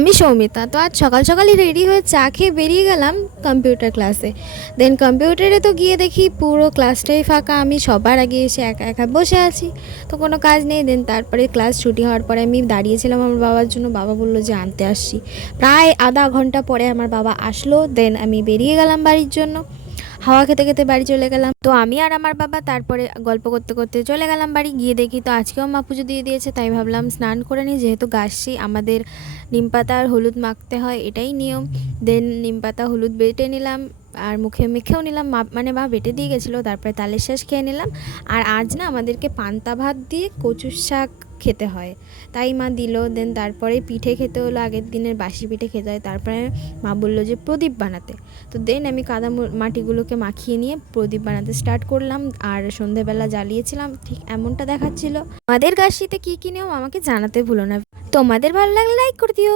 আমি সৌমিতা। তো আজ সকাল সকালই রেডি হয়ে চা খেয়ে বেরিয়ে গেলাম কম্পিউটার ক্লাসে। দেন কম্পিউটারে তো গিয়ে দেখি পুরো ক্লাসটাই ফাঁকা, আমি সবার আগে এসে একা একা বসে আছি। তো কোনো কাজ নেই দেন তারপরে ক্লাস ছুটি হওয়ার পরে আমি দাঁড়িয়েছিলাম আমার বাবার জন্য, বাবা বলল যে আনতে আসছি। প্রায় আধা ঘণ্টা পরে আমার বাবা আসলো দেন আমি বেরিয়ে গেলাম বাড়ির জন্য। হাওয়া খেতে খেতে বাড়ি চলে গেলাম। তো আমি আর আমার বাবা তারপরে গল্প করতে করতে চলে গেলাম বাড়ি। গিয়ে দেখি তো আজকেও মা পুজো দিয়ে দিয়েছে, তাই ভাবলাম স্নান করে নিই। যেহেতু গাছছি আমাদের নিম পাতা আর হলুদ মাখতে হয়, এটাই নিয়ম। দেন নিম পাতা, হলুদ বেটে নিলাম, আর মুখে মেখেও নিলাম। মা মানে মা বেটে দিয়ে গেছিল, তারপরে তালের শ্বাস খেয়ে নিলাম। আর আজ না আমাদেরকে পান্তা ভাত দিয়ে কচুর শাক খেতে হয়। তাই মা দিল, দেন তারপরে পিঠে খেতে হলো, আগের দিনের বাসি পিঠে খেতে হয়। তারপরে মা বলল যে, প্রদীপ বানাতে। তো দেন আমি কাদা মাটিগুলোকে মাখিয়ে নিয়ে প্রদীপ বানাতে স্টার্ট করলাম। আর সন্ধেবেলা জ্বালিয়েছিলাম, ঠিক এমনটা দেখাচ্ছিল। আমাদের গাছিতে কী কী নিয়ম আমাকে জানাতে ভুলো না। তোমাদের ভালো লাগলে লাইক করে দিও।